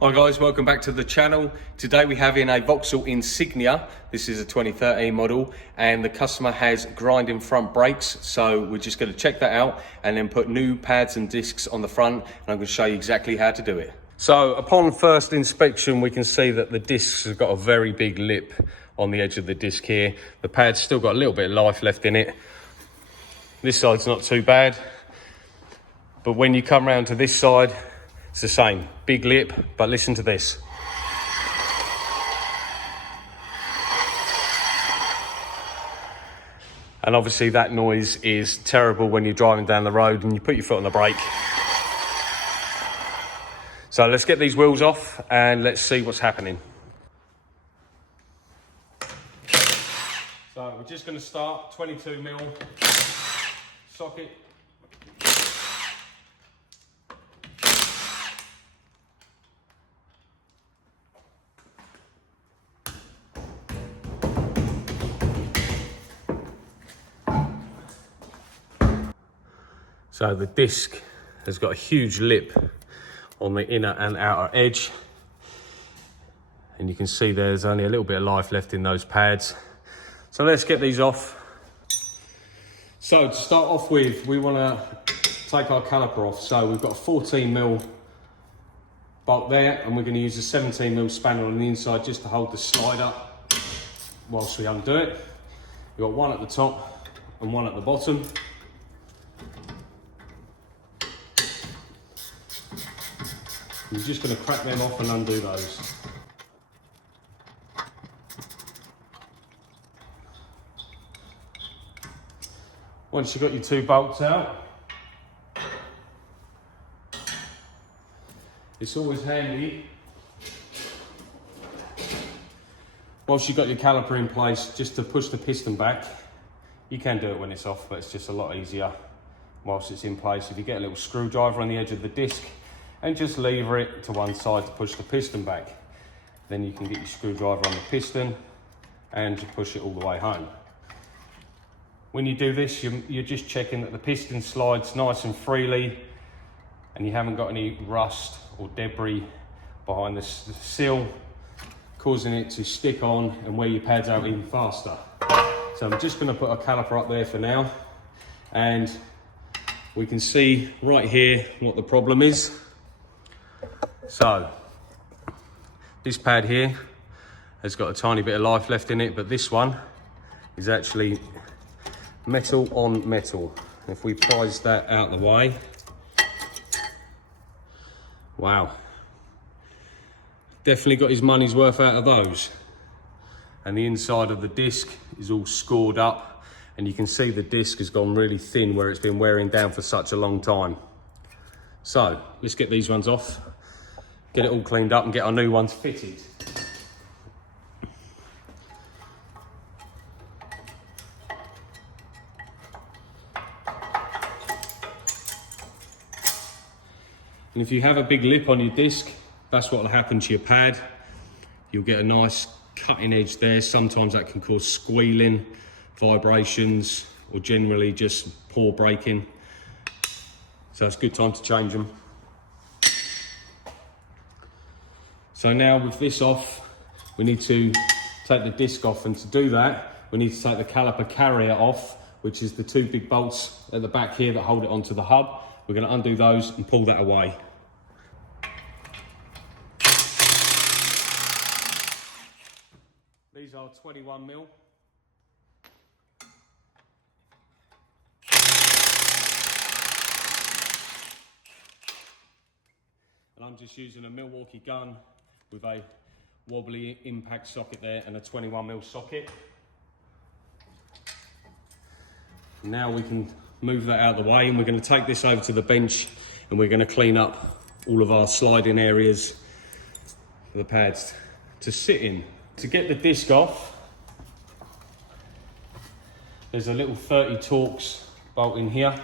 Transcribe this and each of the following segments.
Hi guys, welcome back to the channel. Today we have in a Vauxhall Insignia. This is a 2013 model and the customer has grinding front brakes. So we're just going to check that out and then put new pads and discs on the front, and I'm going to show you exactly how to do it. So upon first inspection we can see that the discs have got a very big lip on the edge of the disc here. The pad's still got a little bit of life left in it. This side's not too bad, but when you come around to this side it's the same, big lip, but listen to this. And obviously that noise is terrible when you're driving down the road and you put your foot on the brake. So let's get these wheels off and let's see what's happening. So we're just going to start 22mm socket. So the disc has got a huge lip on the inner and outer edge. And you can see there's only a little bit of life left in those pads. So let's get these off. So to start off with, we want to take our caliper off. So we've got a 14mm bolt there, and we're going to use a 17mm spanner on the inside just to hold the slide up whilst we undo it. We've got one at the top and one at the bottom. We're just going to crack them off and undo those. Once you've got your two bolts out, it's always handy, whilst you've got your caliper in place, just to push the piston back. You can do it when it's off, but it's just a lot easier whilst it's in place. If you get a little screwdriver on the edge of the disc and just lever it to one side to push the piston back, then you can get your screwdriver on the piston and you push it all the way home. When you do this, you're just checking that the piston slides nice and freely and you haven't got any rust or debris behind the seal, causing it to stick on and wear your pads out even faster. So I'm just going to put a caliper up there for now, and we can see right here what the problem is. So this pad here has got a tiny bit of life left in it, but this one is actually metal on metal. If we prise that out of the way, wow, definitely got his money's worth out of those. And the inside of the disc is all scored up, and you can see the disc has gone really thin where it's been wearing down for such a long time. So let's get these ones off, get it all cleaned up and get our new ones fitted. And if you have a big lip on your disc, that's what will happen to your pad. You'll get a nice cutting edge there. Sometimes that can cause squealing, vibrations, or generally just poor braking. So it's a good time to change them. So now with this off, we need to take the disc off, and to do that, we need to take the caliper carrier off, which is the two big bolts at the back here that hold it onto the hub. We're going to undo those and pull that away. These are 21mm. And I'm just using a Milwaukee gun with a wobbly impact socket there and a 21mm socket. Now we can move that out of the way, and we're going to take this over to the bench and we're going to clean up all of our sliding areas for the pads to sit in. To get the disc off, there's a little 30 Torx bolt in here,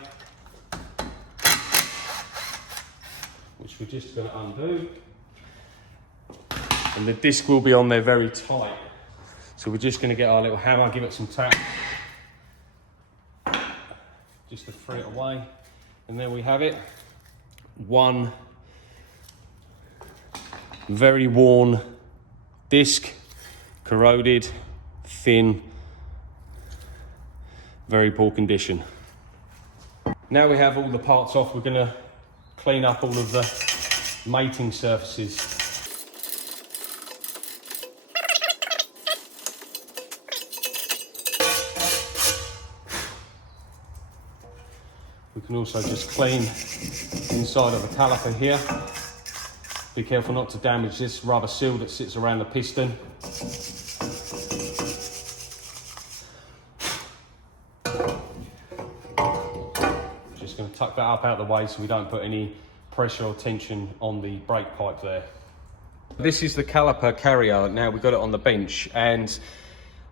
which we're just going to undo. And the disc will be on there very tight. So we're just going to get our little hammer, give it some tap, just to free it away. And there we have it. One Very worn disc, corroded, thin, very poor condition. Now we have all the parts off, we're going to clean up all of the mating surfaces. We can also just clean inside of the caliper here. Be careful not to damage this rubber seal that sits around the piston. Just going to tuck that up out of the way so we don't put any pressure or tension on the brake pipe there. This is the caliper carrier. Now we've got it on the bench, and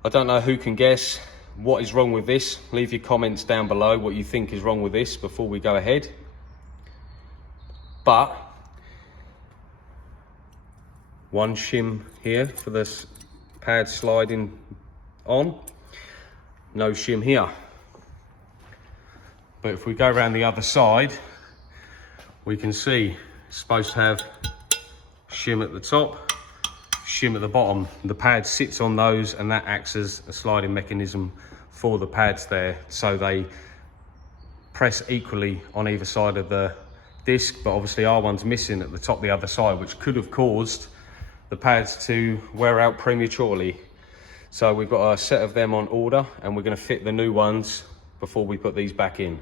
I don't know who can guess what is wrong with this. Leave your comments down below what you think is wrong with this before we go ahead. But one shim here for this pad sliding on, no shim here. But if we go around the other side, we can see it's supposed to have shim at the top, shim at the bottom. The pad sits on those, and that acts as a sliding mechanism for the pads there, so they press equally on either side of the disc. But obviously our one's missing at the top the other side, which could have caused the pads to wear out prematurely. So we've got a set of them on order, and we're going to fit the new ones before we put these back in.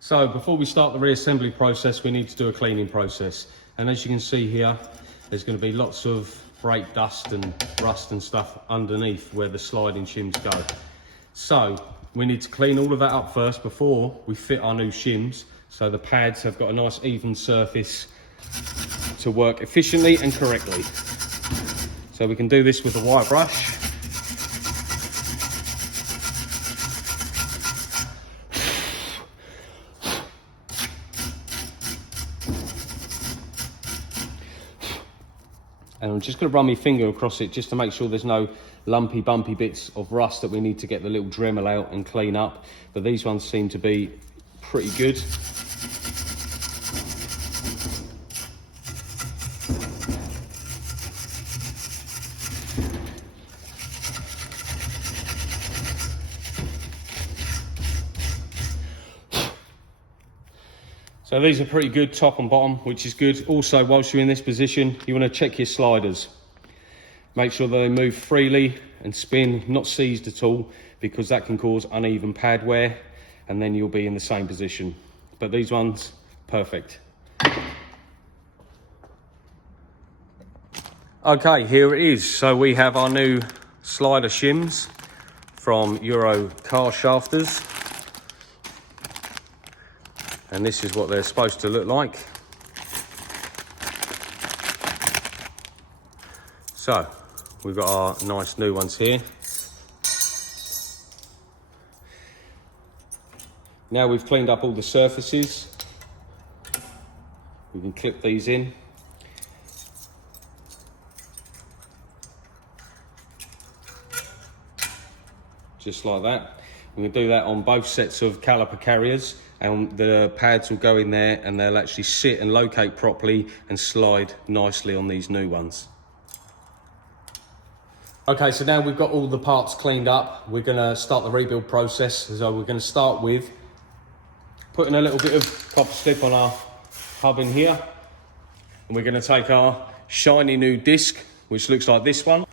So before we start the reassembly process, we need to do a cleaning process. And as you can see here, there's going to be lots of brake dust and rust and stuff underneath where the sliding shims go. So we need to clean all of that up first before we fit our new shims, so the pads have got a nice even surface to work efficiently and correctly. So we can do this with a wire brush. And I'm just going to run my finger across it just to make sure there's no lumpy, bumpy bits of rust that we need to get the little Dremel out and clean up. But these ones seem to be pretty good. So these are pretty good, top and bottom, which is good. Also, whilst you're in this position, you want to check your sliders. Make sure they move freely and spin, not seized at all, because that can cause uneven pad wear, and then you'll be in the same position. But these ones, perfect. Okay, here it is. So we have our new slider shims from Euro Car Shafters. And this is what they're supposed to look like. So we've got our nice new ones here. Now we've cleaned up all the surfaces, we can clip these in. Just like that. We can do that on both sets of caliper carriers, and the pads will go in there and they'll actually sit and locate properly and slide nicely on these new ones. Okay, so now we've got all the parts cleaned up, we're going to start the rebuild process. So we're going to start with putting a little bit of copper slip on our hub in here, and we're going to take our shiny new disc, which looks like this one.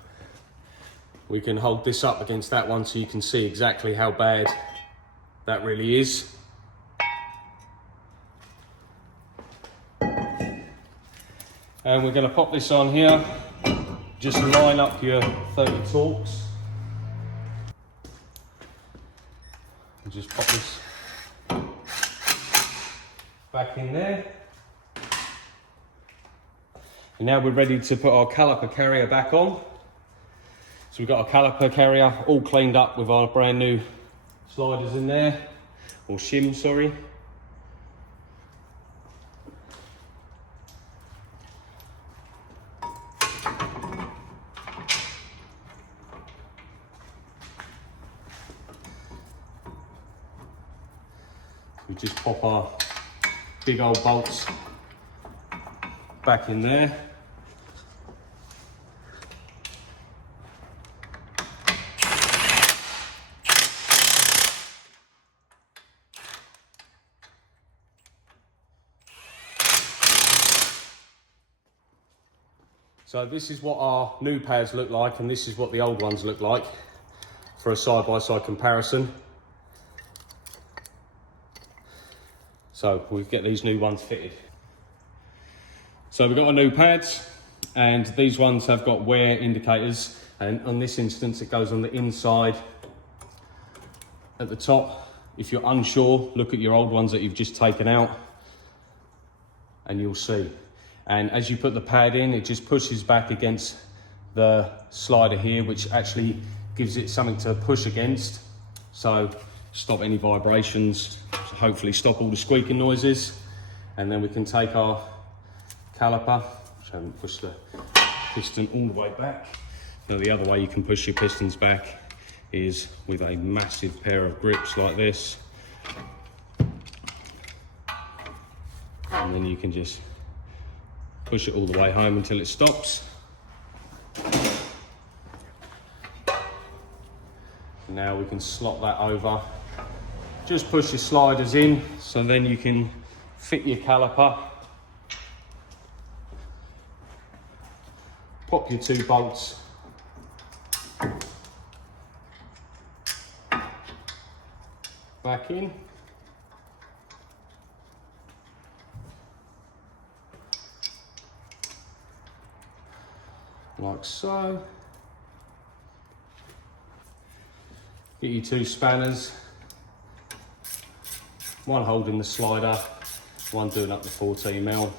We can hold this up against that one so you can see exactly how bad that really is. And we're going to pop this on here. Just line up your 30 Torx. And just pop this back in there. And now we're ready to put our caliper carrier back on. So we've got our caliper carrier all cleaned up with our brand new sliders in there, or shims, sorry. We just pop our big old bolts back in there. So this is what our new pads look like, and this is what the old ones look like for a side-by-side comparison. So we get these new ones fitted. So we've got our new pads, and these ones have got wear indicators, and on this instance it goes on the inside at the top. If you're unsure, look at your old ones that you've just taken out and you'll see. And as you put the pad in, it just pushes back against the slider here, which actually gives it something to push against. So stop any vibrations, so hopefully stop all the squeaking noises. And then we can take our caliper, which I haven't pushed the piston all the way back. Now the other way you can push your pistons back is with a massive pair of grips like this. And then you can just push it all the way home until it stops. Now we can slot that over. Just push your sliders in, so then you can fit your caliper. Pop your 2 bolts. Back in. Like so. Get your 2 spanners. One holding the slider, one doing up the 14mm.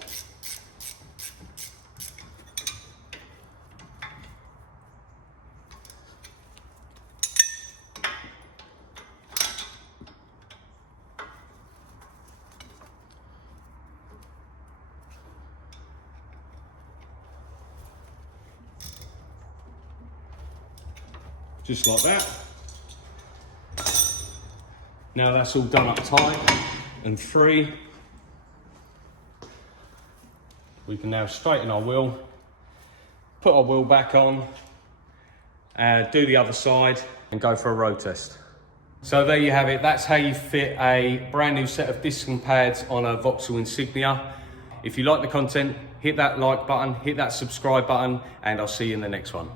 Just like that. Now that's all done up tight and free. We can now straighten our wheel, put our wheel back on, do the other side and go for a road test. So there you have it. That's how you fit a brand new set of disc and pads on a Vauxhall Insignia. If you like the content, hit that like button, hit that subscribe button, and I'll see you in the next one.